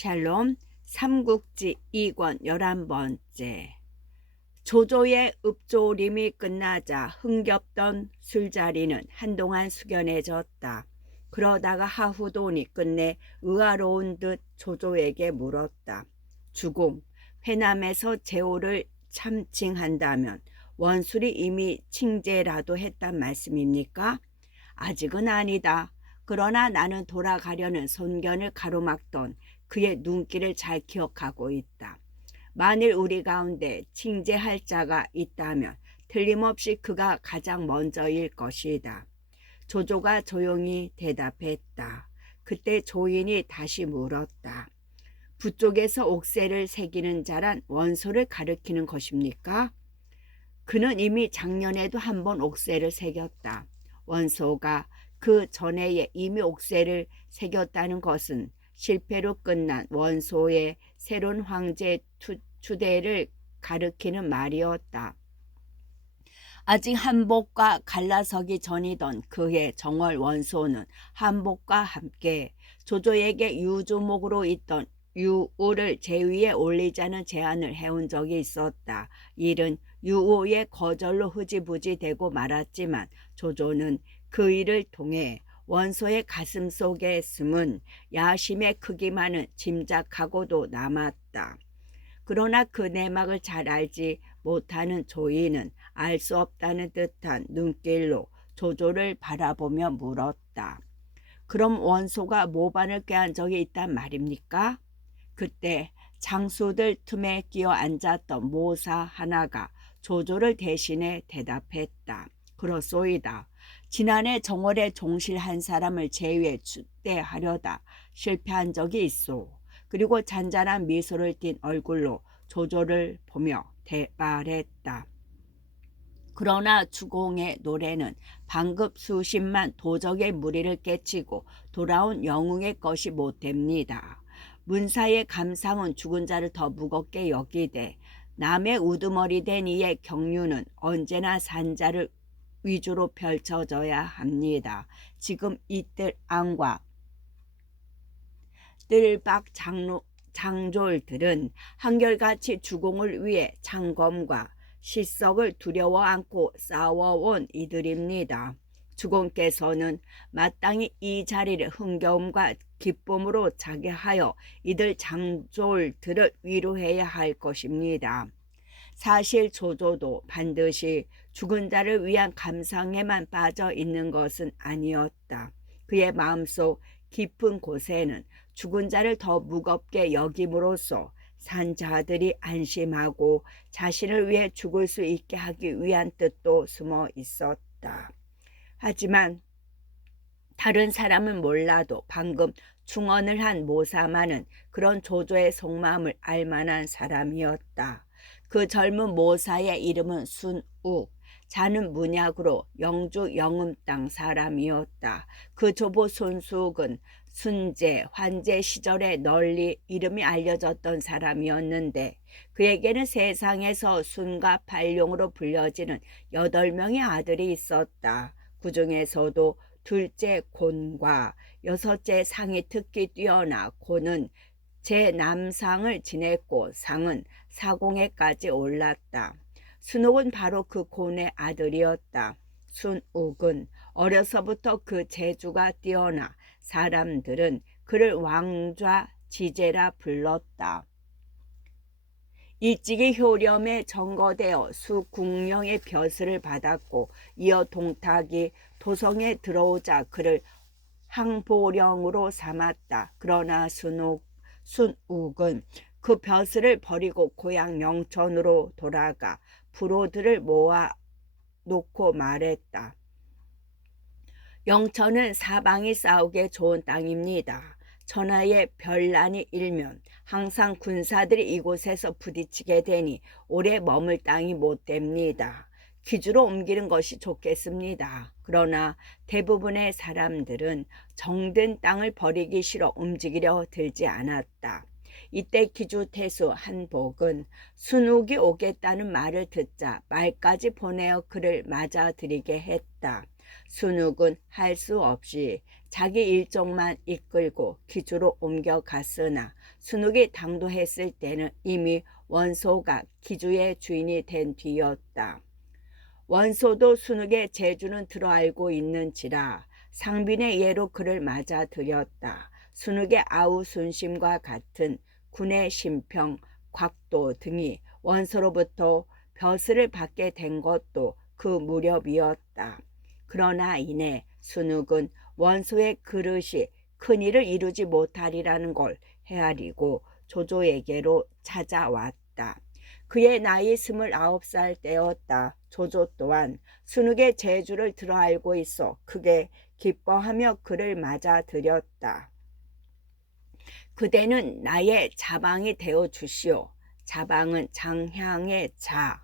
샬롬 삼국지 2권 11번째. 조조의 읍조림이 끝나자 흥겹던 술자리는 한동안 숙연해졌다. 그러다가 하후돈이 끝내 의아로운 듯 조조에게 물었다. 주공, 회남에서 제호를 참칭한다면 원술이 이미 칭제라도 했단 말씀입니까? 아직은 아니다. 그러나 나는 돌아가려는 손견을 가로막던 그의 눈길을 잘 기억하고 있다. 만일 우리 가운데 칭제할 자가 있다면 틀림없이 그가 가장 먼저일 것이다. 조조가 조용히 대답했다. 그때 조인이 다시 물었다. 부쪽에서 옥새를 새기는 자란 원소를 가리키는 것입니까? 그는 이미 작년에도 한 번 옥새를 새겼다. 원소가 그 전에 이미 옥새를 새겼다는 것은 실패로 끝난 원소의 새로운 황제 추대를 가리키는 말이었다. 아직 한복과 갈라서기 전이던 그의 정월 원소는 한복과 함께 조조에게 유주목으로 있던 유우를 제위에 올리자는 제안을 해온 적이 있었다. 일은 유우의 거절로 흐지부지 되고 말았지만 조조는 그 일을 통해 원소의 가슴 속에 숨은 야심의 크기만은 짐작하고도 남았다. 그러나 그 내막을 잘 알지 못하는 조이는 알 수 없다는 듯한 눈길로 조조를 바라보며 물었다. 그럼 원소가 모반을 꾀한 적이 있단 말입니까? 그때 장수들 틈에 끼어 앉았던 모사 하나가 조조를 대신해 대답했다. 그렇소이다. 지난해 정월에 종실 한 사람을 제위에 추대하려다 실패한 적이 있소. 그리고 잔잔한 미소를 띤 얼굴로 조조를 보며 말했다. 그러나 주공의 노래는 방금 수십만 도적의 무리를 깨치고 돌아온 영웅의 것이 못됩니다. 문사의 감상은 죽은 자를 더 무겁게 여기되 남의 우두머리 된 이의 경륜은 언제나 산자를 위주로 펼쳐져야 합니다. 지금 이뜰 안과 뜰박 장졸들은 한결같이 주공을 위해 창검과 실석을 두려워 안고 싸워온 이들입니다. 주공께서는 마땅히 이 자리를 흥겨움과 기쁨으로 자게하여 이들 장졸들을 위로해야 할 것입니다. 사실 조조도 반드시 죽은 자를 위한 감상에만 빠져 있는 것은 아니었다. 그의 마음속 깊은 곳에는 죽은 자를 더 무겁게 여김으로써 산 자들이 안심하고 자신을 위해 죽을 수 있게 하기 위한 뜻도 숨어 있었다. 하지만 다른 사람은 몰라도 방금 충언을 한 모사만은 그런 조조의 속마음을 알만한 사람이었다. 그 젊은 모사의 이름은 순욱, 자는 문약으로 영주 영음 땅 사람이었다. 그 조보 순숙은 순제, 환제 시절에 널리 이름이 알려졌던 사람이었는데 그에게는 세상에서 순과 발룡으로 불려지는 8명의 아들이 있었다. 그 중에서도 둘째 곤과 여섯째 상이 특히 뛰어나 곤은 제 남상을 지냈고 상은 사공에까지 올랐다. 순옥은 바로 그 곤의 아들이었다. 순옥은 어려서부터 그 재주가 뛰어나 사람들은 그를 왕좌 지제라 불렀다. 일찍이 효렴에 전거되어 수궁령의 벼슬을 받았고 이어 동탁이 도성에 들어오자 그를 항보령으로 삼았다. 그러나 순욱은 그 벼슬을 버리고 고향 영천으로 돌아가 부로들을 모아 놓고 말했다. 영천은 사방이 싸우게 좋은 땅입니다. 천하의 별난이 일면 항상 군사들이 이곳에서 부딪히게 되니 오래 머물 땅이 못 됩니다. 기주로 옮기는 것이 좋겠습니다. 그러나 대부분의 사람들은 정든 땅을 버리기 싫어 움직이려 들지 않았다. 이때 기주 태수 한복은 순욱이 오겠다는 말을 듣자 말까지 보내어 그를 맞아들이게 했다. 순욱은 할 수 없이 자기 일족만 이끌고 기주로 옮겨갔으나 순욱이 당도했을 때는 이미 원소가 기주의 주인이 된 뒤였다. 원소도 순욱의 재주는 들어알고 있는지라 상빈의 예로 그를 맞아들였다. 순욱의 아우 순심과 같은 군의 심평, 곽도 등이 원소로부터 벼슬을 받게 된 것도 그 무렵이었다. 그러나 이내 순욱은 원소의 그릇이 큰일을 이루지 못하리라는 걸 헤아리고 조조에게로 찾아왔다. 그의 나이 29살 때였다. 조조 또한 순욱의 재주를 들어알고 있어 크게 기뻐하며 그를 맞아들였다. 그대는 나의 자방이 되어 주시오. 자방은 장향의 자.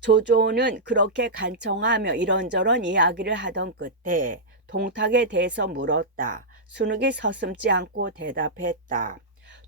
조조는 그렇게 간청하며 이런저런 이야기를 하던 끝에 동탁에 대해서 물었다. 순욱이 서슴지 않고 대답했다.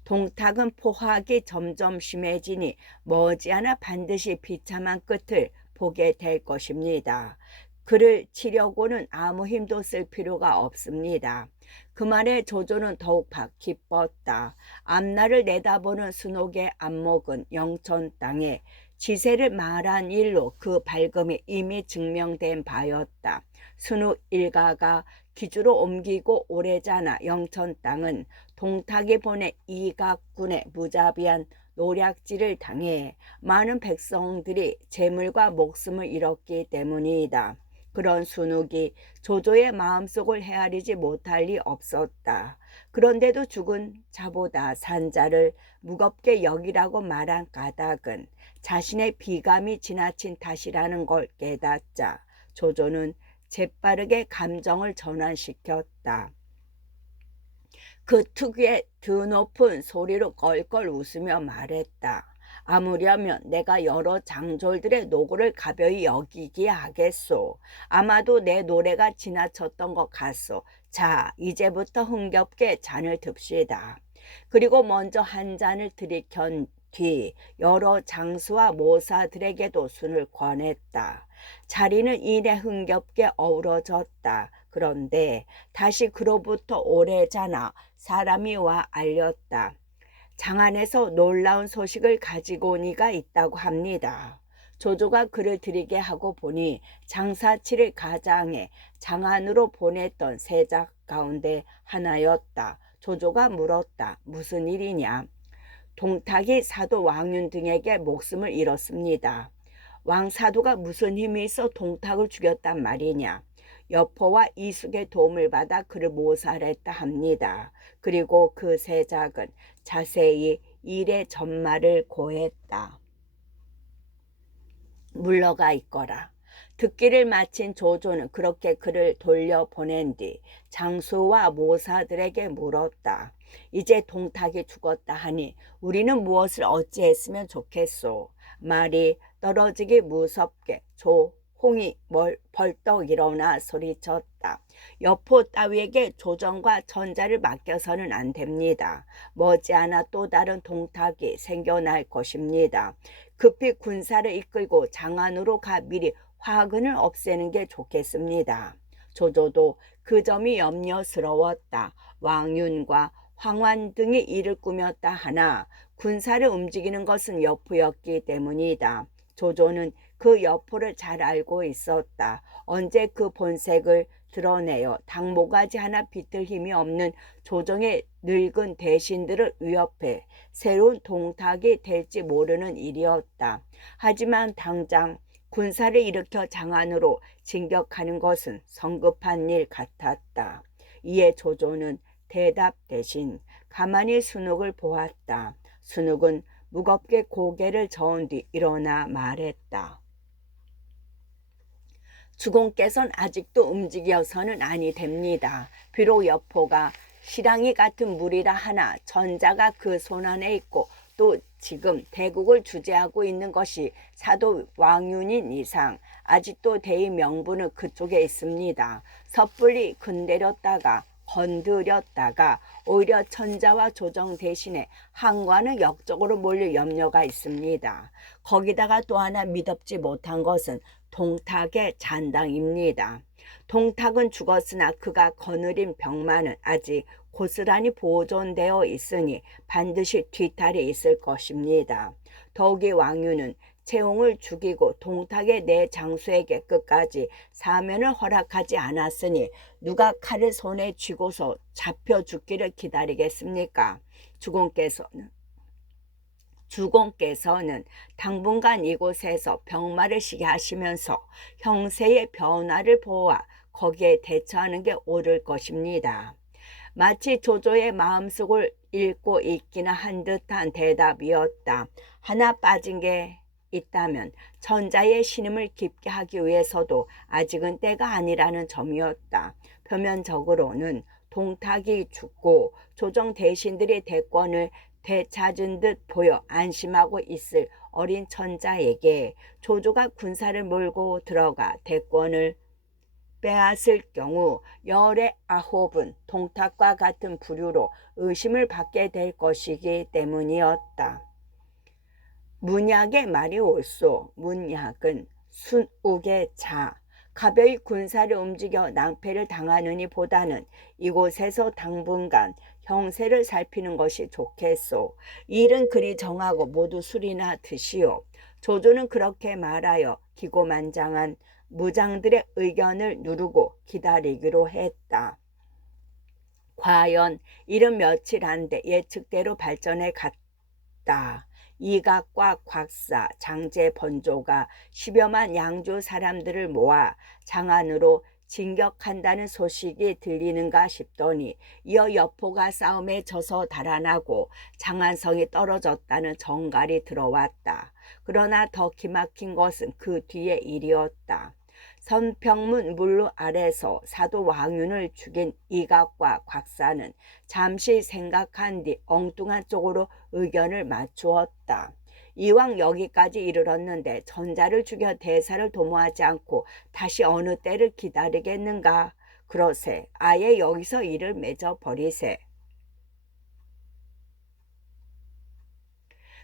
동탁은 포학이 점점 심해지니 머지않아 반드시 비참한 끝을 보게 될 것입니다. 그를 치려고는 아무 힘도 쓸 필요가 없습니다. 그 말에 조조는 더욱 기뻤다. 앞날을 내다보는 순옥의 안목은 영천 땅에 지세를 말한 일로 그 밝음이 이미 증명된 바였다. 순욱 일가가 기주로 옮기고 오래자나 영천 땅은 동탁이 보내 이각군의 무자비한 노략질을 당해 많은 백성들이 재물과 목숨을 잃었기 때문이다. 그런 순욱이 조조의 마음속을 헤아리지 못할 리 없었다. 그런데도 죽은 자보다 산 자를 무겁게 여기라고 말한 까닭은 자신의 비감이 지나친 탓이라는 걸 깨닫자 조조는 재빠르게 감정을 전환시켰다. 그 특유의 드높은 소리로 껄껄 웃으며 말했다. 아무려면 내가 여러 장졸들의 노고를 가벼이 여기기에 하겠소. 아마도 내 노래가 지나쳤던 것 같소. 자, 이제부터 흥겹게 잔을 듭시다. 그리고 먼저 한 잔을 들이켠 뒤 여러 장수와 모사들에게도 술을 권했다. 자리는 이내 흥겹게 어우러졌다. 그런데 다시 그로부터 오래자나 사람이 와 알렸다. 장안에서 놀라운 소식을 가지고 온 이가 있다고 합니다. 조조가 그를 드리게 하고 보니 장사치를 가장해 장안으로 보냈던 세작 가운데 하나였다. 조조가 물었다. 무슨 일이냐? 동탁이 사도 왕윤 등에게 목숨을 잃었습니다. 왕사도가 무슨 힘이 있어 동탁을 죽였단 말이냐? 여포와 이숙의 도움을 받아 그를 모살했다 합니다. 그리고 그 세작은 자세히 일의 전말을 고했다. 물러가 있거라. 듣기를 마친 조조는 그렇게 그를 돌려보낸 뒤 장수와 모사들에게 물었다. 이제 동탁이 죽었다 하니 우리는 무엇을 어찌했으면 좋겠소. 말이 떨어지기 무섭게 조홍이 벌떡 일어나 소리쳤다. 여포 따위에게 조정과 전자를 맡겨서는 안 됩니다. 머지않아 또 다른 동탁이 생겨날 것입니다. 급히 군사를 이끌고 장안으로 가 미리 화근을 없애는 게 좋겠습니다. 조조도 그 점이 염려스러웠다. 왕윤과 황환 등이 이를 꾸몄다 하나 군사를 움직이는 것은 여포였기 때문이다. 조조는 그 여포를 잘 알고 있었다. 언제 그 본색을 드러내어 당모가지 하나 비틀 힘이 없는 조정의 늙은 대신들을 위협해 새로운 동탁이 될지 모르는 일이었다. 하지만 당장 군사를 일으켜 장안으로 진격하는 것은 성급한 일 같았다. 이에 조조는 대답 대신 가만히 순욱을 보았다. 순욱은 무겁게 고개를 저은 뒤 일어나 말했다. 주공께서는 아직도 움직여서는 아니 됩니다. 비록 여포가 시랑이 같은 무리라 하나 전자가 그 손안에 있고 또 지금 대국을 주재하고 있는 것이 사도 왕윤인 이상 아직도 대의 명분은 그쪽에 있습니다. 섣불리 건드렸다가 오히려 천자와 조정 대신에 한관은 역적으로 몰릴 염려가 있습니다. 거기다가 또 하나 미덥지 못한 것은 동탁의 잔당입니다. 동탁은 죽었으나 그가 거느린 병마는 아직 고스란히 보존되어 있으니 반드시 뒤탈이 있을 것입니다. 더욱이 왕유는 채홍을 죽이고 동탁의 내 장수에게 끝까지 사면을 허락하지 않았으니 누가 칼을 손에 쥐고서 잡혀 죽기를 기다리겠습니까? 주공께서는 당분간 이곳에서 병마를 쉬게 하시면서 형세의 변화를 보아 거기에 대처하는 게 옳을 것입니다. 마치 조조의 마음속을 읽고 있기나 한 듯한 대답이었다. 하나 빠진 게 있다면 천자의 신임을 깊게 하기 위해서도 아직은 때가 아니라는 점이었다. 표면적으로는 동탁이 죽고 조정 대신들이 대권을 되찾은 듯 보여 안심하고 있을 어린 천자에게 조조가 군사를 몰고 들어가 대권을 빼앗을 경우 열의 아홉은 동탁과 같은 부류로 의심을 받게 될 것이기 때문이었다. 문약의 말이 옳소. 문약은 순욱의 자. 가벼이 군사를 움직여 낭패를 당하느니 보다는 이곳에서 당분간 형세를 살피는 것이 좋겠소. 일은 그리 정하고 모두 술이나 드시오. 조조는 그렇게 말하여 기고만장한 무장들의 의견을 누르고 기다리기로 했다. 과연 일은 며칠 안돼 예측대로 발전해 갔다. 이각과 곽사, 장제, 번조가 10여만 양주 사람들을 모아 장안으로 진격한다는 소식이 들리는가 싶더니 이어 여포가 싸움에 져서 달아나고 장안성이 떨어졌다는 정갈이 들어왔다. 그러나 더 기막힌 것은 그 뒤의 일이었다. 선평문 물루 아래서 사도 왕윤을 죽인 이각과 곽사는 잠시 생각한 뒤 엉뚱한 쪽으로 의견을 맞추었다. 이왕 여기까지 이르렀는데 전자를 죽여 대사를 도모하지 않고 다시 어느 때를 기다리겠는가? 그러세 아예 여기서 일을 맺어 버리세.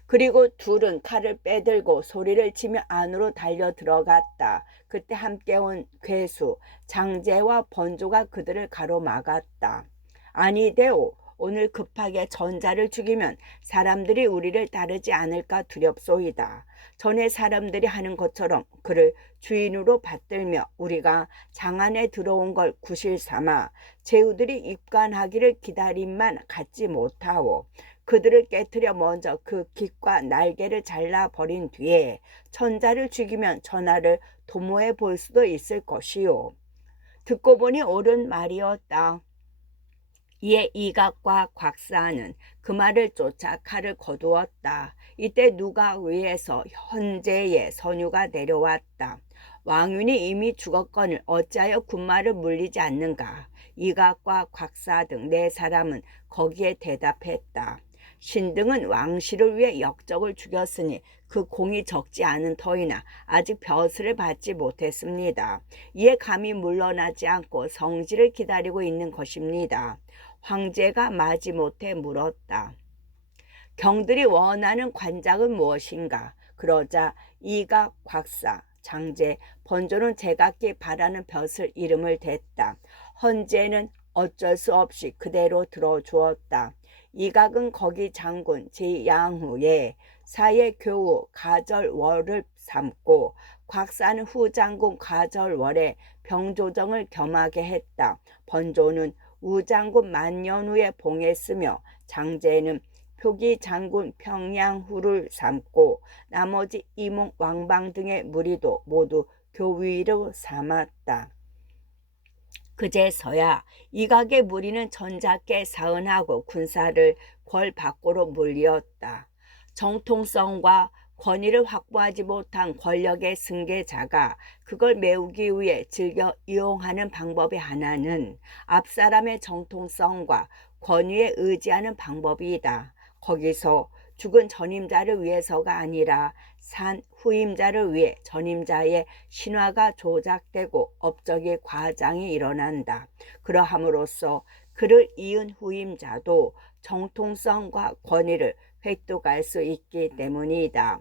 그리고 둘은 칼을 빼들고 소리를 치며 안으로 달려 들어갔다. 그때 함께 온 괴수 장제와 번조가 그들을 가로막았다. 아니되오. 오늘 급하게 전자를 죽이면 사람들이 우리를 따르지 않을까 두렵소이다. 전에 사람들이 하는 것처럼 그를 주인으로 받들며 우리가 장안에 들어온 걸 구실 삼아 제후들이 입관하기를 기다림만 갖지 못하오. 그들을 깨트려 먼저 그 깃과 날개를 잘라버린 뒤에 천자를 죽이면 전하를 도모해 볼 수도 있을 것이요. 듣고 보니 옳은 말이었다. 이에 이각과 곽사는 그 말을 쫓아 칼을 거두었다. 이때 누가 위에서 현재의 선유가 내려왔다. 왕윤이 이미 죽었거늘 어찌하여 군마를 물리지 않는가. 이각과 곽사 등 네 사람은 거기에 대답했다. 신등은 왕실을 위해 역적을 죽였으니 그 공이 적지 않은 터이나 아직 벼슬을 받지 못했습니다. 이에 감히 물러나지 않고 성질을 기다리고 있는 것입니다. 황제가 마지못해 물었다. 경들이 원하는 관작은 무엇인가? 그러자 이각, 곽사, 장제, 번조는 제각기 바라는 벼슬 이름을 댔다. 헌제는 어쩔 수 없이 그대로 들어주었다. 이각은 거기 장군 제양후에 사의 교우 가절월을 삼고 곽사는 후장군 가절월에 병조정을 겸하게 했다. 번조는 우장군 만년후에 봉했으며 장제는 표기 장군 평양후를 삼고 나머지 이몽 왕방 등의 무리도 모두 교위로 삼았다. 그제서야 이각의 무리는 전작게 사은하고 군사를 궐 밖으로 몰리었다. 정통성과 권위를 확보하지 못한 권력의 승계자가 그걸 메우기 위해 즐겨 이용하는 방법의 하나는 앞사람의 정통성과 권위에 의지하는 방법이다. 거기서 죽은 전임자를 위해서가 아니라 산 후임자를 위해 전임자의 신화가 조작되고 업적의 과장이 일어난다. 그러함으로써 그를 이은 후임자도 정통성과 권위를 획득할 수 있기 때문이다.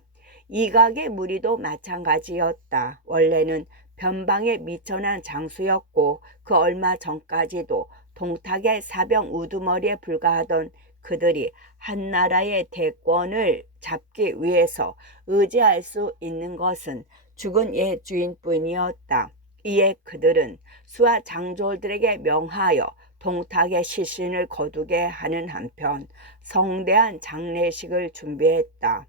이각의 무리도 마찬가지였다. 원래는 변방에 미천한 장수였고 그 얼마 전까지도 동탁의 사병 우두머리에 불과하던 그들이 한나라의 대권을 잡기 위해서 의지할 수 있는 것은 죽은 옛 주인뿐이었다. 이에 그들은 수하 장졸들에게 명하여 동탁의 시신을 거두게 하는 한편 성대한 장례식을 준비했다.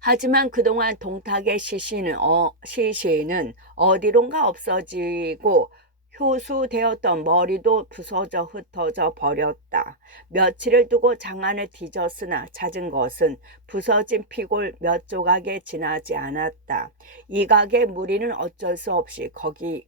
하지만 그동안 동탁의 시신은 어디론가 없어지고 효수되었던 머리도 부서져 흩어져 버렸다. 며칠을 두고 장안을 뒤졌으나 찾은 것은 부서진 피골 몇 조각에 지나지 않았다. 이각의 무리는 어쩔 수 없이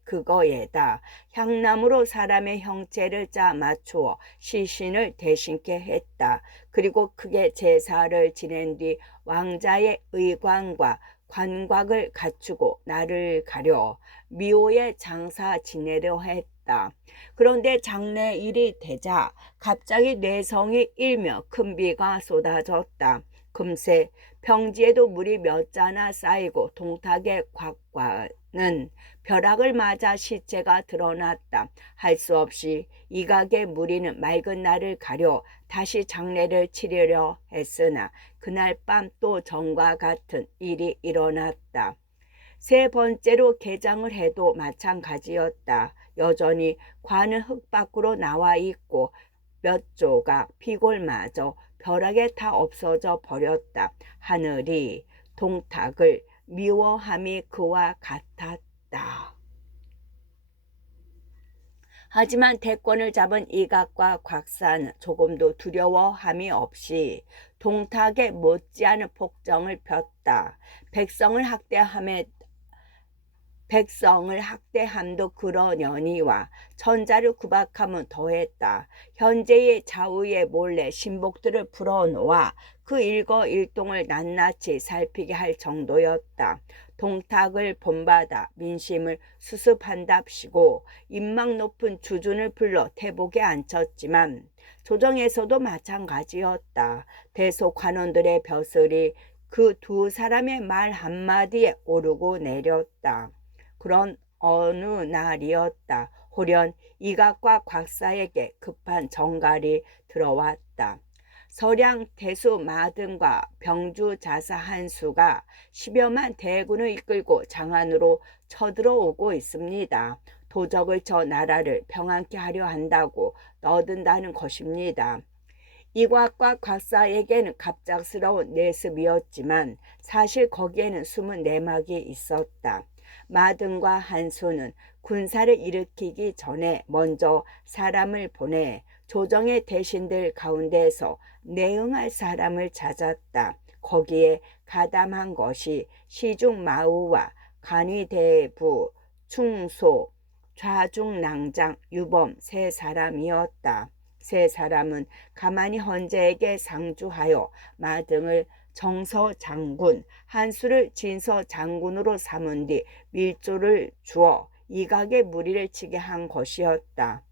그거에다 향나무로 사람의 형체를 짜 맞추어 시신을 대신케 했다. 그리고 크게 제사를 지낸 뒤 왕자의 의관과 관곽을 갖추고 날을 가려 미호의 장사 지내려 했다. 그런데 장례일이 되자 갑자기 뇌성이 일며 큰 비가 쏟아졌다. 금세 평지에도 물이 몇 자나 쌓이고 동탁의 곽과는 벼락을 맞아 시체가 드러났다. 할 수 없이 이각의 무리는 맑은 날을 가려 다시 장례를 치르려 했으나 그날 밤 또 전과 같은 일이 일어났다. 세 번째로 개장을 해도 마찬가지였다. 여전히 관은 흙 밖으로 나와 있고 몇 조각 피골마저 벼락에 다 없어져 버렸다. 하늘이 동탁을 미워함이 그와 같았다. 하지만 대권을 잡은 이각과 곽사는 조금도 두려워함이 없이 동탁에 못지않은 폭정을 폈다. 백성을 학대함도 그러려니와 천자를 구박함은 더했다. 현재의 좌우에 몰래 신복들을 풀어놓아 그 일거일동을 낱낱이 살피게 할 정도였다. 동탁을 본받아 민심을 수습한답시고 인망 높은 주준을 불러 태복에 앉혔지만 조정에서도 마찬가지였다. 대소 관원들의 벼슬이 그 두 사람의 말 한마디에 오르고 내렸다. 그런 어느 날이었다. 호련 이각과 곽사에게 급한 정갈이 들어왔다. 서량 대수 마등과 병주 자사 한수가 10여만 대군을 이끌고 장안으로 쳐들어오고 있습니다. 도적을 저 나라를 평안케 하려 한다고 떠든다는 것입니다. 이곽과 곽사에게는 갑작스러운 내습이었지만 사실 거기에는 숨은 내막이 있었다. 마등과 한수는 군사를 일으키기 전에 먼저 사람을 보내 조정의 대신들 가운데서 내응할 사람을 찾았다. 거기에 가담한 것이 시중마우와 간위대부, 충소, 좌중낭장, 유범 세 사람이었다. 세 사람은 가만히 헌제에게 상주하여 마등을 정서장군, 한수를 진서장군으로 삼은 뒤 밀조를 주어 이각의 무리를 치게 한 것이었다.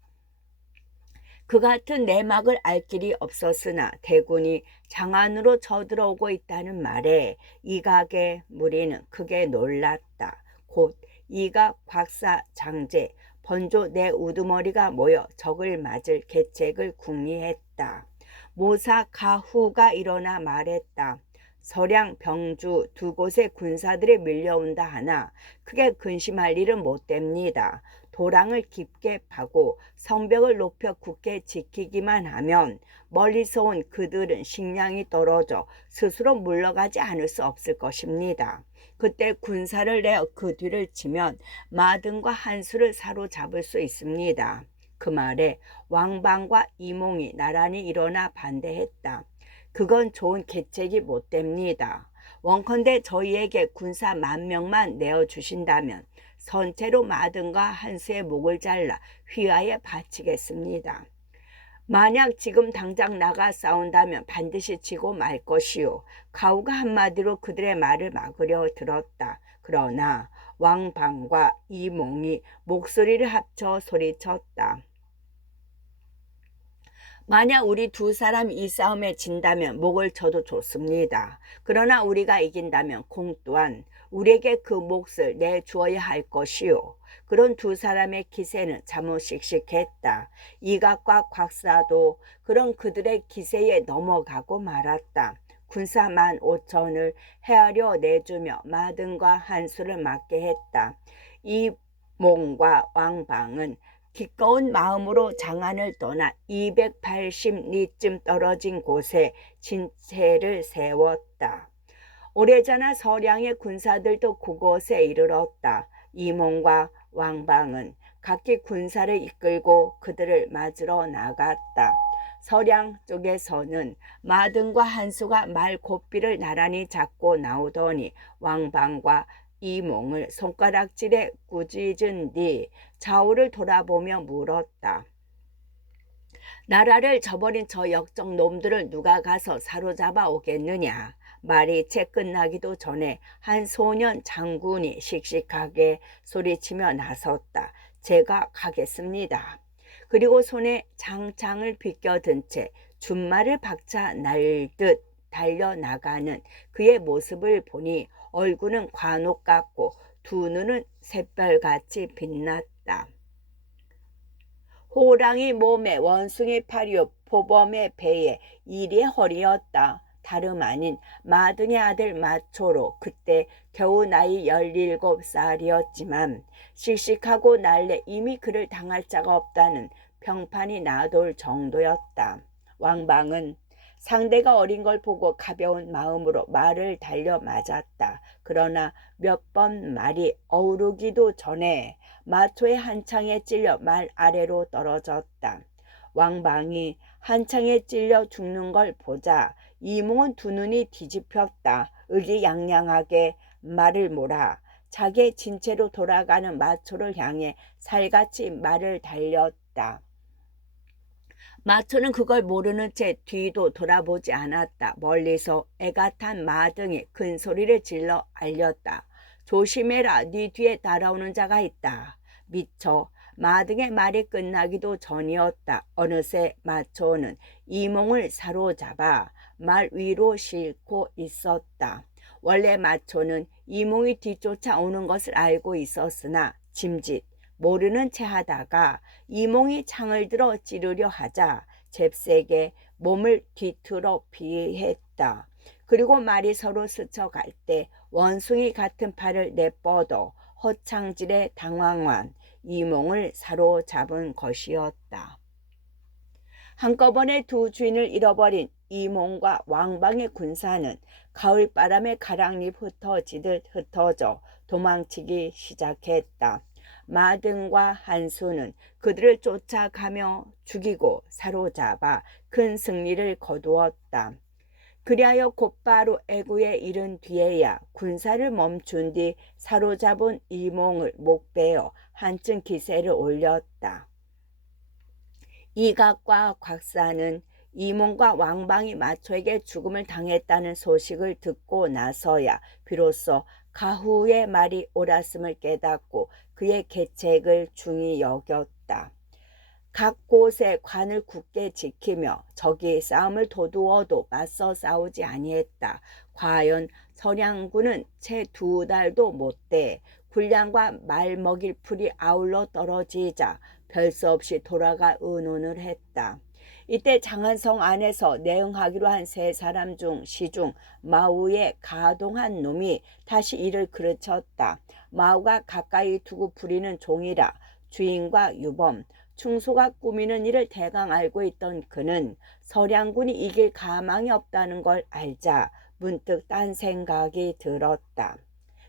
그 같은 내막을 알 길이 없었으나 대군이 장안으로 쳐들어오고 있다는 말에 이각의 무리는 크게 놀랐다. 곧 이각, 곽사, 장제, 번조 네 우두머리가 모여 적을 맞을 계책을 궁리했다. 모사 가후가 일어나 말했다. 서량, 병주 두 곳의 군사들이 밀려온다 하나 크게 근심할 일은 못 됩니다. 도랑을 깊게 파고 성벽을 높여 굳게 지키기만 하면 멀리서 온 그들은 식량이 떨어져 스스로 물러가지 않을 수 없을 것입니다. 그때 군사를 내어 그 뒤를 치면 마등과 한수를 사로잡을 수 있습니다. 그 말에 왕방과 이몽이 나란히 일어나 반대했다. 그건 좋은 계책이 못 됩니다. 원컨대 저희에게 군사 10,000명만 내어주신다면 선체로 마등과 한수의 목을 잘라 휘하에 바치겠습니다. 만약 지금 당장 나가 싸운다면 반드시 지고 말 것이요. 가우가 한마디로 그들의 말을 막으려 들었다. 그러나 왕방과 이몽이 목소리를 합쳐 소리쳤다. 만약 우리 두 사람이 이 싸움에 진다면 목을 쳐도 좋습니다. 그러나 우리가 이긴다면 공 또한 우리에게 그 몫을 내주어야 할 것이요. 그런 두 사람의 기세는 참으 씩씩했다. 이각과 곽사도 그런 그들의 기세에 넘어가고 말았다. 군사 15,000을 헤아려 내주며 마등과 한수를 맡게 했다. 이몽과 왕방은 기꺼운 마음으로 장안을 떠나 280리쯤 떨어진 곳에 진체를 세웠다. 오래전에 서량의 군사들도 그곳에 이르렀다. 이몽과 왕방은 각기 군사를 이끌고 그들을 맞으러 나갔다. 서량 쪽에서는 마등과 한수가 말 고삐를 나란히 잡고 나오더니 왕방과 이몽을 손가락질에 꾸짖은 뒤 좌우를 돌아보며 물었다. 나라를 저버린 저 역적 놈들을 누가 가서 사로잡아 오겠느냐. 말이 채 끝나기도 전에 한 소년 장군이 씩씩하게 소리치며 나섰다. 제가 가겠습니다. 그리고 손에 장창을 비껴든 채 준말을 박차 날듯 달려나가는 그의 모습을 보니 얼굴은 관옥 같고 두 눈은 샛별같이 빛났다. 호랑이 몸에 원숭이 팔이요 보범의 배에 이리의 허리였다. 다름 아닌 마등의 아들 마초로 그때 겨우 나이 17살이었지만 씩씩하고 날래 이미 그를 당할 자가 없다는 평판이 나돌 정도였다. 왕방은 상대가 어린 걸 보고 가벼운 마음으로 말을 달려 맞았다. 그러나 몇 번 말이 어우르기도 전에 마초의 한창에 찔려 말 아래로 떨어졌다. 왕방이 한창에 찔려 죽는 걸 보자 이몽은 두 눈이 뒤집혔다. 의기양양하게 말을 몰아 자기의 진체로 돌아가는 마초를 향해 살같이 말을 달렸다. 마초는 그걸 모르는 채 뒤도 돌아보지 않았다. 멀리서 애가 탄 마등이 큰 소리를 질러 알렸다. 조심해라. 네 뒤에 따라오는 자가 있다. 미처 마등의 말이 끝나기도 전이었다. 어느새 마초는 이몽을 사로잡아 말 위로 싣고 있었다. 원래 마초는 이몽이 뒤쫓아 오는 것을 알고 있었으나 짐짓 모르는 채 하다가 이몽이 창을 들어 찌르려 하자 잽세게 몸을 뒤틀어 피했다. 그리고 말이 서로 스쳐갈 때 원숭이 같은 팔을 내뻗어 허창질에 당황한 이몽을 사로잡은 것이었다. 한꺼번에 두 주인을 잃어버린 이몽과 왕방의 군사는 가을바람에 가랑잎 흩어지듯 흩어져 도망치기 시작했다. 마등과 한수는 그들을 쫓아가며 죽이고 사로잡아 큰 승리를 거두었다. 그리하여 곧바로 애구에 이른 뒤에야 군사를 멈춘 뒤 사로잡은 이몽을 목베어 한층 기세를 올렸다. 이각과 곽사는 이몽과 왕방이 마초에게 죽음을 당했다는 소식을 듣고 나서야 비로소 가후의 말이 옳았음을 깨닫고 그의 계책을 중히 여겼다. 각 곳에 관을 굳게 지키며 적이 싸움을 도두어도 맞서 싸우지 아니했다. 과연 서량군은 채 2달도 못돼 군량과 말 먹일 풀이 아울러 떨어지자 별 수 없이 돌아가 의논을 했다. 이때 장안성 안에서 내응하기로 한 3사람 중 시중 마우의 가동한 놈이 다시 이를 그르쳤다. 마우가 가까이 두고 부리는 종이라 주인과 유범, 충소가 꾸미는 일을 대강 알고 있던 그는 서량군이 이길 가망이 없다는 걸 알자 문득 딴 생각이 들었다.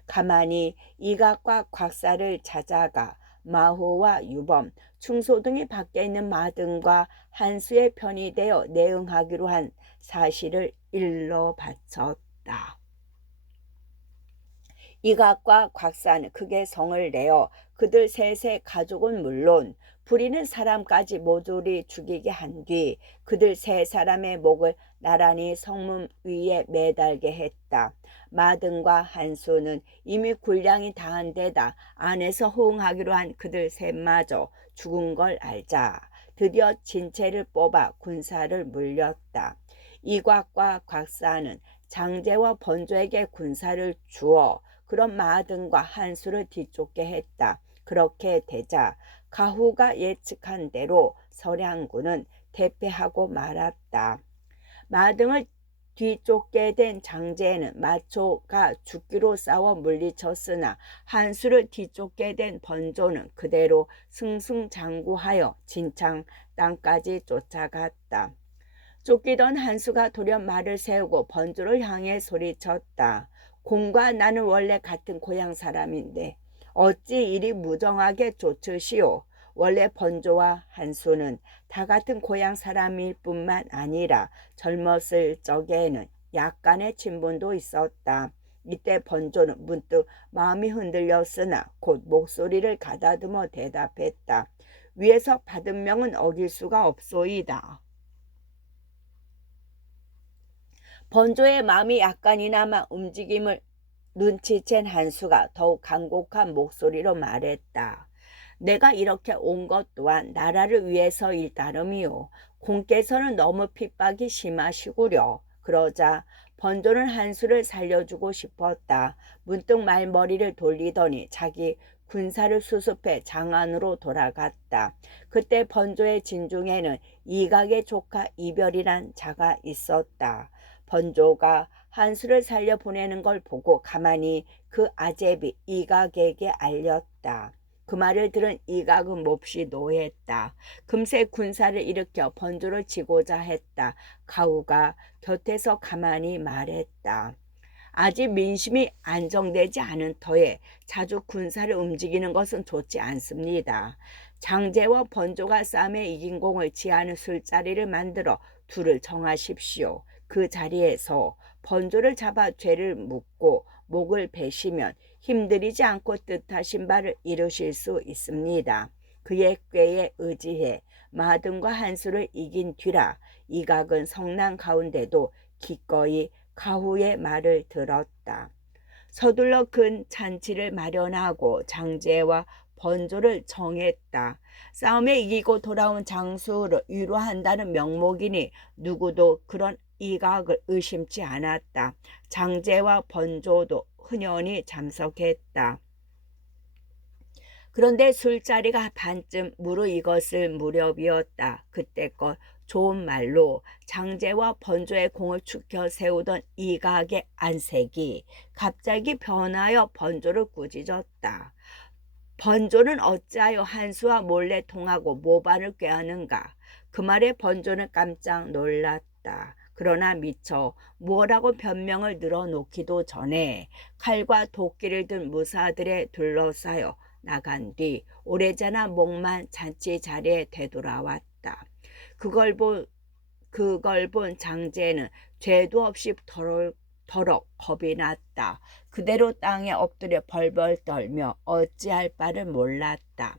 가만히 이각과 곽사를 찾아가 마호와 유범, 충소 등이 밖에 있는 마등과 한수의 편이 되어 내응하기로 한 사실을 일러 바쳤다. 이각과 곽사는 크게 성을 내어 그들 셋의 가족은 물론 부리는 사람까지 모조리 죽이게 한 뒤 그들 3사람의 목을 나란히 성문 위에 매달게 했다. 마등과 한수는 이미 군량이 다한 데다 안에서 호응하기로 한 그들 셋마저 죽은 걸 알자 드디어 진체를 뽑아 군사를 물렸다. 이각과 곽사는 장제와 번조에게 군사를 주어 그런 마등과 한수를 뒤쫓게 했다. 그렇게 되자 가후가 예측한 대로 서량군은 대패하고 말았다. 마등을 뒤쫓게 된 장제는 마초가 죽기로 싸워 물리쳤으나 한수를 뒤쫓게 된 번조는 그대로 승승장구하여 진창 땅까지 쫓아갔다. 쫓기던 한수가 돌연 말을 세우고 번조를 향해 소리쳤다. 공과 나는 원래 같은 고향 사람인데 어찌 이리 무정하게 쫓으시오. 원래 번조와 한수는 다 같은 고향 사람일 뿐만 아니라 젊었을 적에는 약간의 친분도 있었다. 이때 번조는 문득 마음이 흔들렸으나 곧 목소리를 가다듬어 대답했다. 위에서 받은 명은 어길 수가 없소이다. 번조의 마음이 약간이나마 움직임을 눈치챈 한수가 더욱 간곡한 목소리로 말했다. 내가 이렇게 온 것 또한 나라를 위해서일 따름이요. 공께서는 너무 핍박이 심하시구려. 그러자 번조는 한수를 살려주고 싶었다. 문득 말머리를 돌리더니 자기 군사를 수습해 장안으로 돌아갔다. 그때 번조의 진중에는 이각의 조카 이별이란 자가 있었다. 번조가 한수를 살려 보내는 걸 보고 가만히 그 아제비 이각에게 알렸다. 그 말을 들은 이각은 몹시 노했다. 금세 군사를 일으켜 번조를 치고자 했다. 가후가 곁에서 가만히 말했다. 아직 민심이 안정되지 않은 터에 자주 군사를 움직이는 것은 좋지 않습니다. 장제와 번조가 싸움에 이긴 공을 지하는 술자리를 만들어 둘을 정하십시오. 그 자리에서 번조를 잡아 죄를 묻고 목을 베시면 힘들이지 않고 뜻하신 바를 이루실 수 있습니다. 그의 꾀에 의지해 마등과 한수를 이긴 뒤라 이각은 성난 가운데도 기꺼이 가후의 말을 들었다. 서둘러 큰 잔치를 마련하고 장제와 번조를 정했다. 싸움에 이기고 돌아온 장수를 위로한다는 명목이니 누구도 그런 이각을 의심치 않았다. 장제와 번조도 흔연히 참석했다. 그런데 술자리가 반쯤 무르익었을 무렵이었다. 그때껏 좋은 말로 장제와 번조의 공을 축혀 세우던 이각의 안색이 갑자기 변하여 번조를 꾸짖었다. 번조는 어찌하여 한수와 몰래 통하고 모반을 꾀하는가. 그 말에 번조는 깜짝 놀랐다. 그러나 미처 무엇라고 변명을 늘어놓기도 전에 칼과 도끼를 든 무사들에 둘러싸여 나간 뒤 오래전한 목만 잔치 자리에 되돌아왔다. 그걸 본 장제는 죄도 없이 더럭 겁이 났다. 그대로 땅에 엎드려 벌벌 떨며 어찌할 바를 몰랐다.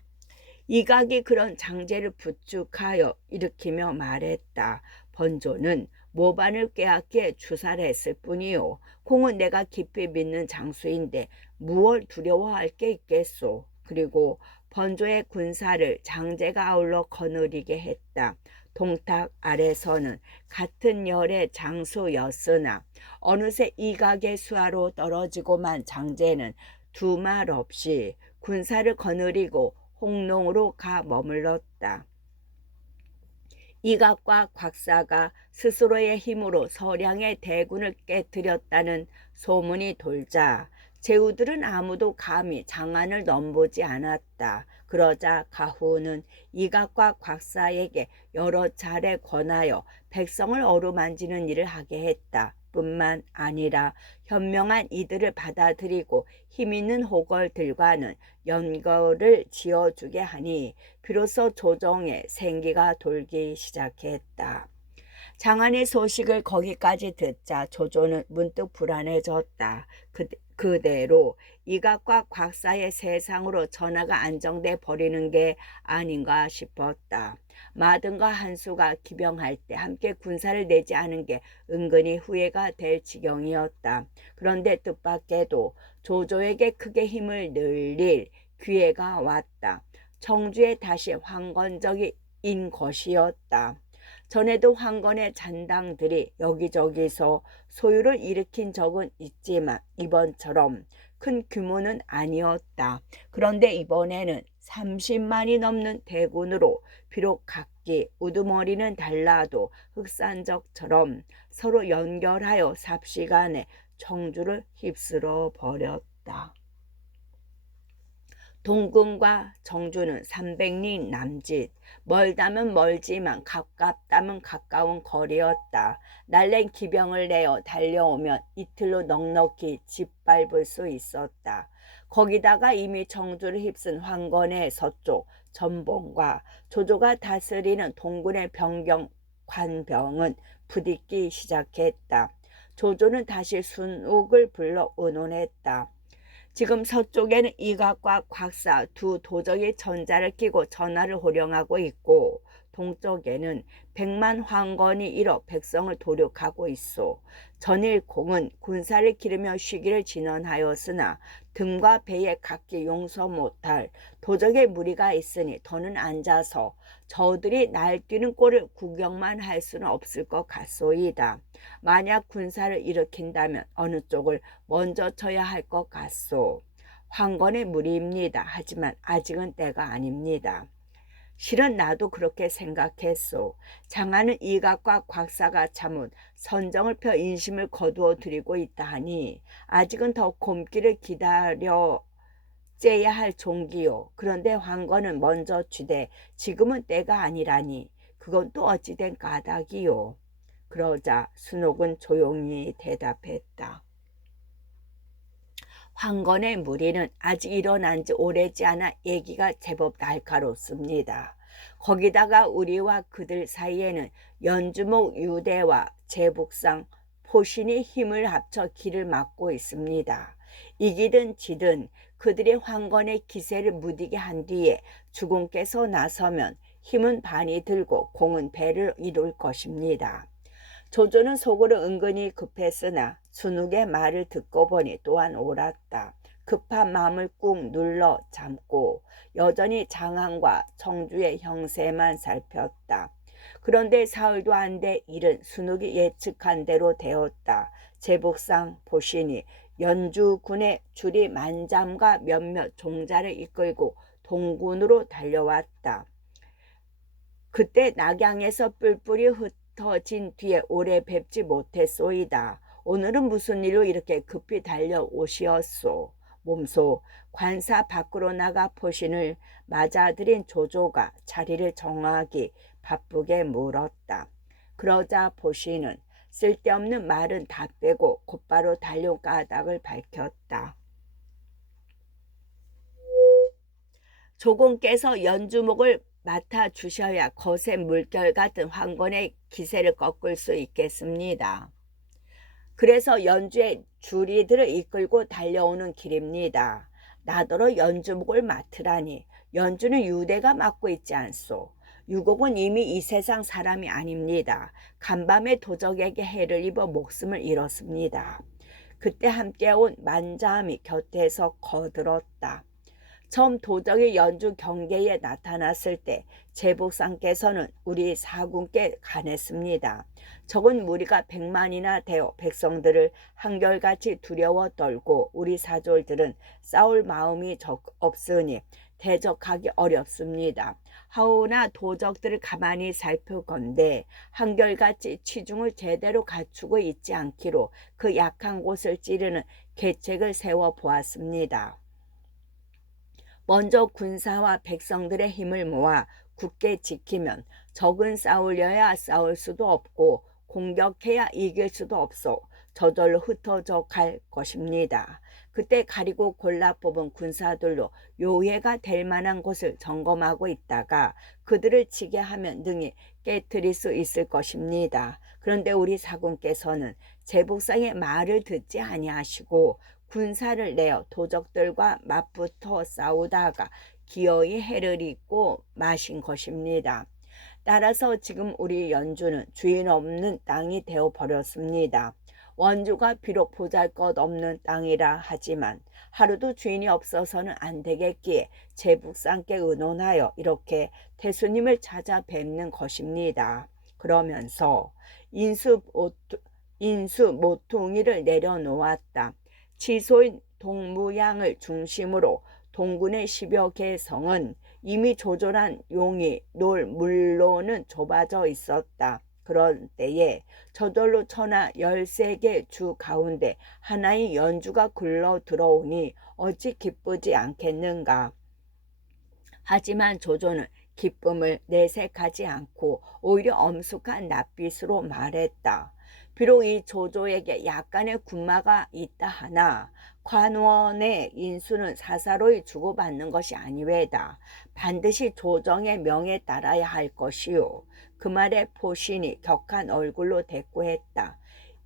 이각이 그런 장제를 부축하여 일으키며 말했다. 번조는 모반을 꾀악기에 주살했을 뿐이요. 공은 내가 깊이 믿는 장수인데 무얼 두려워할 게 있겠소. 그리고 번조의 군사를 장제가 아울러 거느리게 했다. 동탁 아래서는 같은 열의 장수였으나 어느새 이각의 수하로 떨어지고만 장제는 두 말 없이 군사를 거느리고 홍농으로 가 머물렀다. 이각과 곽사가 스스로의 힘으로 서량의 대군을 깨뜨렸다는 소문이 돌자 제후들은 아무도 감히 장안을 넘보지 않았다. 그러자 가후는 이각과 곽사에게 여러 차례 권하여 백성을 어루만지는 일을 하게 했다. 뿐만 아니라 현명한 이들을 받아들이고 힘있는 호걸들과는 연거를 지어주게 하니 비로소 조정에 생기가 돌기 시작했다. 장안의 소식을 거기까지 듣자 조조는 문득 불안해졌다. 그대로 이각과 곽사의 세상으로 전하가 안정돼 버리는 게 아닌가 싶었다. 마등과 한수가 기병할 때 함께 군사를 내지 않은 게 은근히 후회가 될 지경이었다. 그런데 뜻밖에도 조조에게 크게 힘을 늘릴 기회가 왔다. 청주에 다시 황건적인 것이었다. 전에도 황건의 잔당들이 여기저기서 소유를 일으킨 적은 있지만 이번처럼 큰 규모는 아니었다. 그런데 이번에는 30만이 넘는 대군으로 비록 각기 우두머리는 달라도 흑산적처럼 서로 연결하여 삽시간에 청주를 휩쓸어 버렸다. 동궁과 정주는 300리 남짓, 멀다면 멀지만 가깝다면 가까운 거리였다. 날랜 기병을 내어 달려오면 이틀로 넉넉히 짓밟을 수 있었다. 거기다가 이미 정주를 휩쓴 황건의 서쪽 전봉과 조조가 다스리는 동군의 병경 관병은 부딪기 시작했다. 조조는 다시 순욱을 불러 의논했다. 지금 서쪽에는 이각과 곽사 두 도적이 전자를 끼고 전하를 호령하고 있고 동쪽에는 백만 황건이 일어 백성을 도륙하고 있어. 전일공은 군사를 기르며 쉬기를 진언하였으나 등과 배에 각기 용서 못할 도적의 무리가 있으니 더는 앉아서 저들이 날뛰는 꼴을 구경만 할 수는 없을 것 같소이다. 만약 군사를 일으킨다면 어느 쪽을 먼저 쳐야 할 것 같소. 황건의 무리입니다. 하지만 아직은 때가 아닙니다. 실은 나도 그렇게 생각했소. 장하는 이각과 곽사가 참은 선정을 펴 인심을 거두어 드리고 있다 하니 아직은 더 곰기를 기다려 째야 할 종기요. 그런데 황건은 먼저 주되 지금은 때가 아니라니 그건 또 어찌된 까닭이요. 그러자 순옥은 조용히 대답했다. 황건의 무리는 아직 일어난 지 오래지 않아 얘기가 제법 날카롭습니다. 거기다가 우리와 그들 사이에는 연주목 유대와 제북상 포신이 힘을 합쳐 길을 막고 있습니다. 이기든 지든 그들이 황건의 기세를 무디게 한 뒤에 주공께서 나서면 힘은 반이 들고 공은 배를 이룰 것입니다. 조조는 속으로 은근히 급했으나 순욱의 말을 듣고 보니 또한 옳았다. 급한 마음을 꾹 눌러 참고 여전히 장안과 청주의 형세만 살폈다. 그런데 사흘도 안 돼 일은 순욱이 예측한 대로 되었다. 제복상 보시니 연주군의 줄이 만잠과 몇몇 종자를 이끌고 동군으로 달려왔다. 그때 낙양에서 뿔뿔이 흩어진 뒤에 오래 뵙지 못했소이다. 오늘은 무슨 일로 이렇게 급히 달려오시었소. 몸소 관사 밖으로 나가 포신을 맞아들인 조조가 자리를 정하기 바쁘게 물었다. 그러자 포신은 쓸데없는 말은 다 빼고 곧바로 달려온 까닭을 밝혔다. 조공께서 연주목을 맡아주셔야 거센 물결 같은 황건의 기세를 꺾을 수 있겠습니다. 그래서 연주의 주리들을 이끌고 달려오는 길입니다. 나더러 연주목을 맡으라니 연주는 유대가 맡고 있지 않소. 유곡은 이미 이 세상 사람이 아닙니다. 간밤에 도적에게 해를 입어 목숨을 잃었습니다. 그때 함께 온 만자함이 곁에서 거들었다. 처음 도적이 연주 경계에 나타났을 때 제복상께서는 우리 사군께 간했습니다. 적은 무리가 100만이나 되어 백성들을 한결같이 두려워 떨고 우리 사졸들은 싸울 마음이 없으니 대적하기 어렵습니다. 하오나 도적들을 가만히 살펴건대 한결같이 치중을 제대로 갖추고 있지 않기로 그 약한 곳을 찌르는 계책을 세워보았습니다. 먼저 군사와 백성들의 힘을 모아 굳게 지키면 적은 싸우려야 싸울 수도 없고 공격해야 이길 수도 없어 저절로 흩어져 갈 것입니다. 그때 가리고 골라 뽑은 군사들로 요해가 될 만한 곳을 점검하고 있다가 그들을 치게 하면 능히 깨트릴 수 있을 것입니다. 그런데 우리 사군께서는 제복상의 말을 듣지 아니하시고 군사를 내어 도적들과 맞붙어 싸우다가 기어이 해를 입고 마신 것입니다. 따라서 지금 우리 연주는 주인 없는 땅이 되어버렸습니다. 원주가 비록 보잘것없는 땅이라 하지만 하루도 주인이 없어서는 안 되겠기에 제북상께 의논하여 이렇게 태수님을 찾아뵙는 것입니다. 그러면서 인수 모퉁이를 내려놓았다. 치소인 동무양을 중심으로 동군의 10여 개 성은 이미 조존한 용이 놀 물로는 좁아져 있었다. 그런 때에 저절로 천하 13개 주 가운데 하나의 연주가 굴러 들어오니 어찌 기쁘지 않겠는가. 하지만 조조는 기쁨을 내색하지 않고 오히려 엄숙한 낯빛으로 말했다. 비록 이 조조에게 약간의 군마가 있다 하나 관원의 인수는 사사로이 주고받는 것이 아니외다. 반드시 조정의 명에 따라야 할 것이요. 그 말에 포신이 격한 얼굴로 대꾸했다.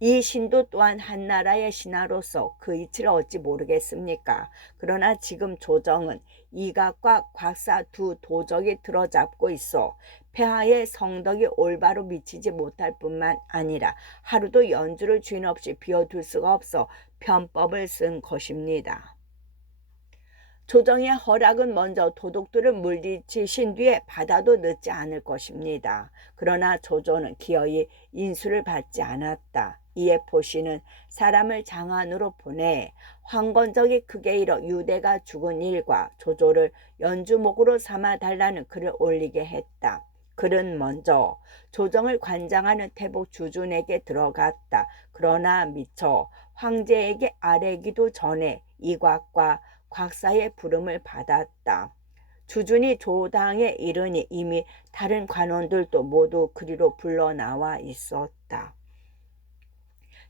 이 신도 또한 한나라의 신하로서 그 이치를 어찌 모르겠습니까? 그러나 지금 조정은 이각과 곽사 두 도적이 들어잡고 있어 폐하의 성덕이 올바로 미치지 못할 뿐만 아니라 하루도 연주를 주인 없이 비워둘 수가 없어 편법을 쓴 것입니다. 조정의 허락은 먼저 도둑들을 물리치신 뒤에 받아도 늦지 않을 것입니다. 그러나 조조는 기어이 인수를 받지 않았다. 이에 포신은 사람을 장안으로 보내 황건적이 크게 일어 유대가 죽은 일과 조조를 연주목으로 삼아달라는 글을 올리게 했다. 글은 먼저 조정을 관장하는 태복 주준에게 들어갔다. 그러나 미처 황제에게 아뢰기도 전에 이곽과 곽사의 부름을 받았다. 주준이 조당에 이르니 이미 다른 관원들도 모두 그리로 불러 나와 있었다.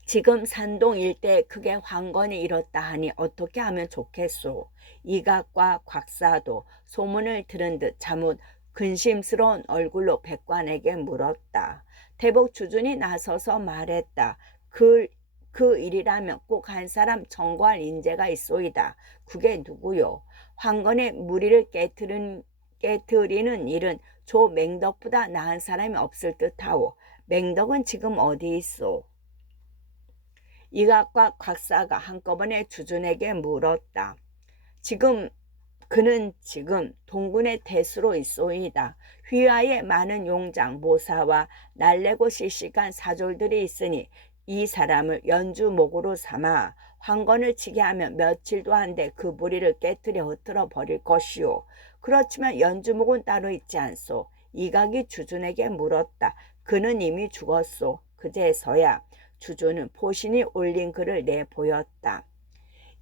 지금 산동 일대에 크게 황건이 일었다 하니 어떻게 하면 좋겠소? 이각과 곽사도 소문을 들은 듯 자뭇 근심스러운 얼굴로 백관에게 물었다. 대복 주준이 나서서 말했다. 그 일이라면 꼭 한 사람 청구할 인재가 있소이다. 그게 누구요? 황건의 무리를 깨트리는 일은 조 맹덕보다 나은 사람이 없을 듯하오. 맹덕은 지금 어디 있소? 이각과 곽사가 한꺼번에 주준에게 물었다. 그는 지금 동군의 대수로 있소이다. 휘하에 많은 용장, 모사와 날래고 씩씩한 사졸들이 있으니 이 사람을 연주목으로 삼아 황건을 치게 하면 며칠도 한데 그 무리를 깨뜨려 흩어져 버릴 것이오. 그렇지만 연주목은 따로 있지 않소. 이각이 주준에게 물었다. 그는 이미 죽었소. 그제서야 주준은 포신이 올린 글을 내보였다.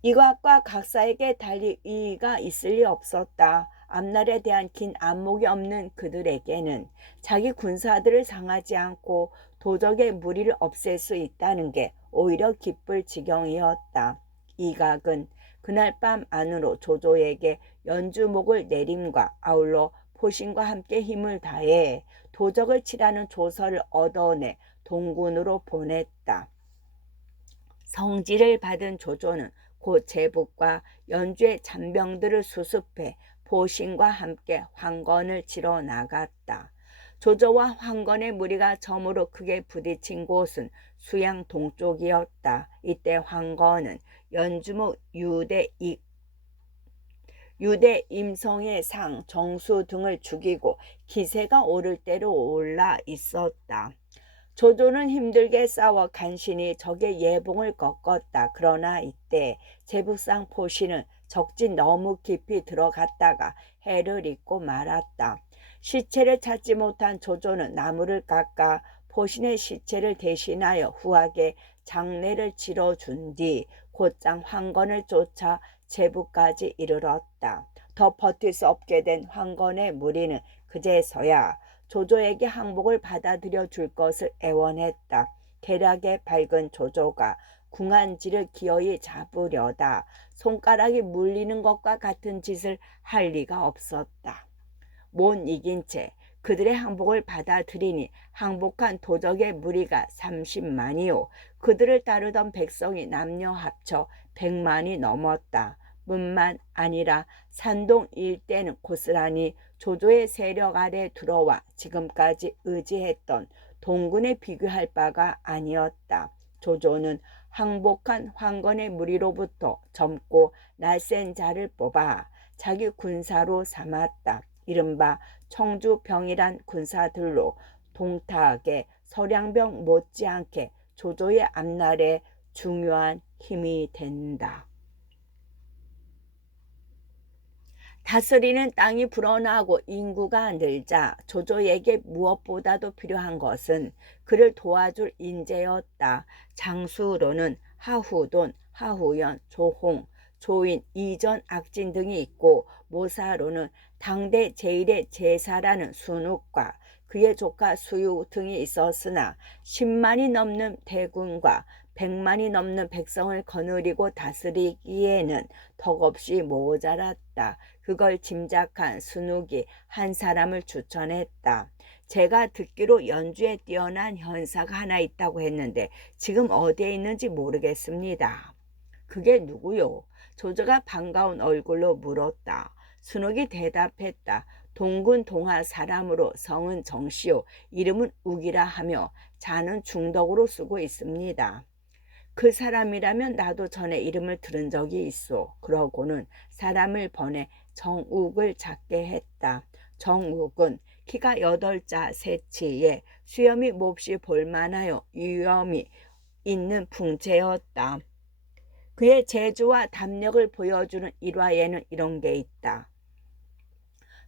이각과 각사에게 달리 이의가 있을 리 없었다. 앞날에 대한 긴 안목이 없는 그들에게는 자기 군사들을 상하지 않고 도적의 무리를 없앨 수 있다는 게 오히려 기쁠 지경이었다. 이각은 그날 밤 안으로 조조에게 연주목을 내림과 아울러 포신과 함께 힘을 다해 도적을 치라는 조서를 얻어내 동군으로 보냈다. 성지를 받은 조조는 곧 제북과 연주의 잔병들을 수습해 포신과 함께 황건을 치러 나갔다. 조조와 황건의 무리가 처음으로 크게 부딪힌 곳은 수양 동쪽이었다. 이때 황건은 연주목 유대 임성의 상, 정수 등을 죽이고 기세가 오를 대로 올라 있었다. 조조는 힘들게 싸워 간신히 적의 예봉을 꺾었다. 그러나 이때 제북상 포신은 적진 너무 깊이 들어갔다가 해를 입고 말았다. 시체를 찾지 못한 조조는 나무를 깎아 포신의 시체를 대신하여 후하게 장례를 치러준 뒤 곧장 황건을 쫓아 제북까지 이르렀다. 더 버틸 수 없게 된 황건의 무리는 그제서야 조조에게 항복을 받아들여 줄 것을 애원했다. 계략에 밝은 조조가 궁한지를 기어이 잡으려다 손가락이 물리는 것과 같은 짓을 할 리가 없었다. 못 이긴 채 그들의 항복을 받아들이니 항복한 도적의 무리가 30만이요. 그들을 따르던 백성이 남녀 합쳐 100만이 넘었다. 뿐만 아니라 산동 일대는 고스란히 조조의 세력 아래 들어와 지금까지 의지했던 동군에 비교할 바가 아니었다. 조조는 항복한 황건의 무리로부터 젊고 날쌘 자를 뽑아 자기 군사로 삼았다. 이른바 청주병이란 군사들로 동탁의 서량병 못지않게 조조의 앞날에 중요한 힘이 된다. 다스리는 땅이 불어나고 인구가 늘자 조조에게 무엇보다도 필요한 것은 그를 도와줄 인재였다. 장수로는 하후돈, 하후연, 조홍, 조인, 이전, 악진 등이 있고 모사로는 당대 제1의 제사라는 순욱과 그의 조카 수유 등이 있었으나 10만이 넘는 대군과 100만이 넘는 백성을 거느리고 다스리기에는 덕없이 모자랐다. 그걸 짐작한 순욱이 한 사람을 추천했다. 제가 듣기로 연주에 뛰어난 현사가 하나 있다고 했는데 지금 어디에 있는지 모르겠습니다. 그게 누구요? 조조가 반가운 얼굴로 물었다. 순욱이 대답했다. 동군 동하 사람으로 성은 정시오. 이름은 욱이라 하며 자는 중덕으로 쓰고 있습니다. 그 사람이라면 나도 전에 이름을 들은 적이 있어. 그러고는 사람을 보내 정욱을 찾게 했다. 정욱은 키가 8자 세치에 수염이 몹시 볼만하여 위엄이 있는 풍채였다. 그의 재주와 담력을 보여주는 일화에는 이런 게 있다.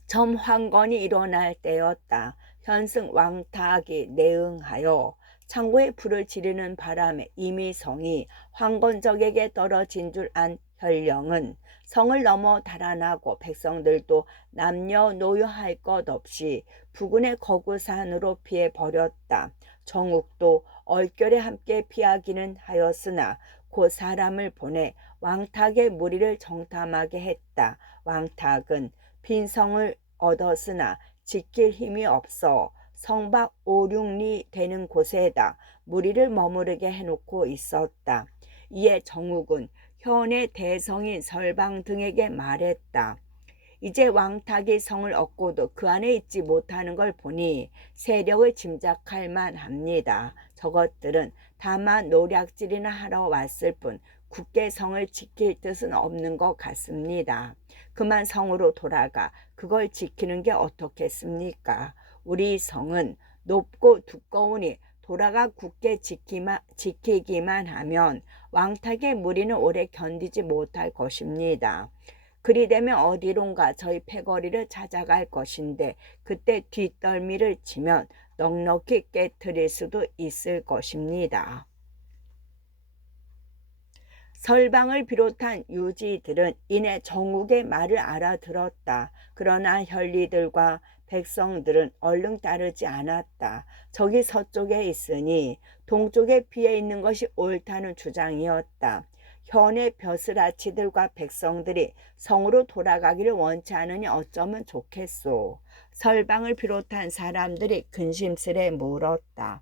점황건이 일어날 때였다. 현승 왕탁이 내응하여 창고에 불을 지르는 바람에 이미 성이 황건적에게 떨어진 줄 안 현령은 성을 넘어 달아나고 백성들도 남녀노여할 것 없이 부근의 거구산으로 피해버렸다. 정욱도 얼결에 함께 피하기는 하였으나 그 사람을 보내 왕탁의 무리를 정탐하게 했다. 왕탁은 빈 성을 얻었으나 지킬 힘이 없어 성 밖 5, 6리 되는 곳에다 무리를 머무르게 해놓고 있었다. 이에 정욱은 현의 대성인 설방 등에게 말했다. 이제 왕탁이 성을 얻고도 그 안에 있지 못하는 걸 보니 세력을 짐작할 만합니다. 저것들은 다만 노략질이나 하러 왔을 뿐 굳게 성을 지킬 뜻은 없는 것 같습니다. 그만 성으로 돌아가 그걸 지키는 게 어떻겠습니까? 우리 성은 높고 두꺼우니 돌아가 굳게 지키기만 하면 왕탁의 무리는 오래 견디지 못할 것입니다. 그리 되면 어디론가 저희 패거리를 찾아갈 것인데 그때 뒷덜미를 치면 넉넉히 깨트릴 수도 있을 것입니다. 설방을 비롯한 유지들은 이내 정욱의 말을 알아들었다. 그러나 현리들과 백성들은 얼른 따르지 않았다. 저기 서쪽에 있으니 동쪽에 피해 있는 것이 옳다는 주장이었다. 현의 벼슬아치들과 백성들이 성으로 돌아가기를 원치 않으니 어쩌면 좋겠소. 설방을 비롯한 사람들이 근심스레 물었다.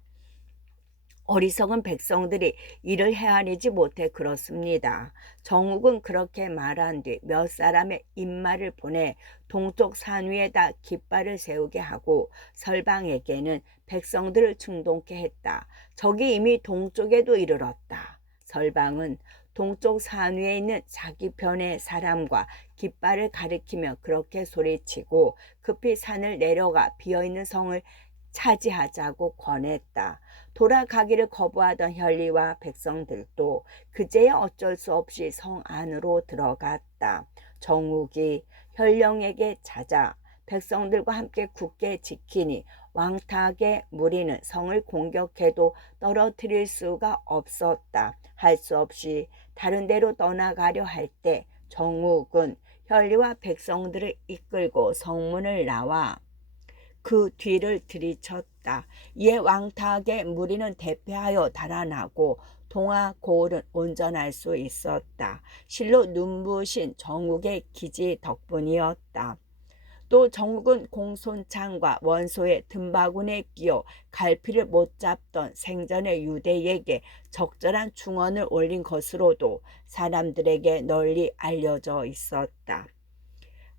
어리석은 백성들이 이를 헤아리지 못해 그렇습니다. 정욱은 그렇게 말한 뒤 몇 사람의 인마를 보내 동쪽 산 위에다 깃발을 세우게 하고 설방에게는 백성들을 충동케 했다. 적이 이미 동쪽에도 이르렀다. 설방은 동쪽 산 위에 있는 자기 편의 사람과 깃발을 가리키며 그렇게 소리치고 급히 산을 내려가 비어있는 성을 차지하자고 권했다. 돌아가기를 거부하던 현리와 백성들도 그제야 어쩔 수 없이 성 안으로 들어갔다. 정욱이 현령에게 찾아 백성들과 함께 굳게 지키니 왕탁의 무리는 성을 공격해도 떨어뜨릴 수가 없었다. 할 수 없이 다른 데로 떠나가려 할 때 정욱은 현리와 백성들을 이끌고 성문을 나와 그 뒤를 들이쳤다. 이에 왕탁의 무리는 대패하여 달아나고 동하 고을은 온전할 수 있었다. 실로 눈부신 정욱의 기지 덕분이었다. 또 정욱은 공손창과 원소의 등바구니에 끼어 갈피를 못 잡던 생전의 유대에게 적절한 중언을 올린 것으로도 사람들에게 널리 알려져 있었다.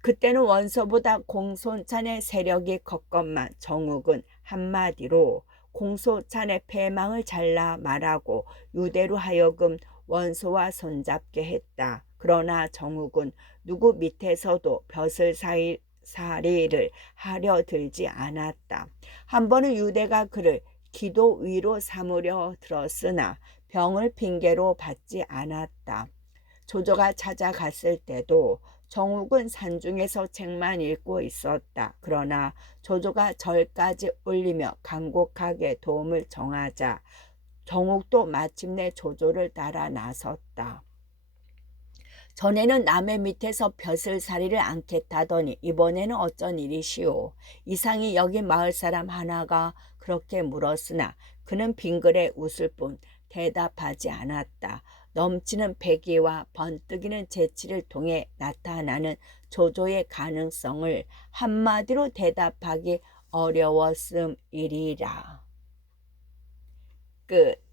그때는 원소보다 공손찬의 세력이 컸건만 정욱은 한마디로 공손찬의 패망을 잘라 말하고 유대로 하여금 원소와 손잡게 했다. 그러나 정욱은 누구 밑에서도 벼슬살이를 하려 들지 않았다. 한 번은 유대가 그를 기도 위로 삼으려 들었으나 병을 핑계로 받지 않았다. 조조가 찾아갔을 때도 정욱은 산중에서 책만 읽고 있었다. 그러나 조조가 절까지 올리며 간곡하게 도움을 청하자 정욱도 마침내 조조를 따라 나섰다. 전에는 남의 밑에서 벼슬살이를 않겠다더니 이번에는 어쩐 일이시오? 이상이 여기 마을 사람 하나가 그렇게 물었으나 그는 빙그레 웃을 뿐 대답하지 않았다. 넘치는 패기와 번뜩이는 재치를 통해 나타나는 조조의 가능성을 한마디로 대답하기 어려웠음이리라. 끝.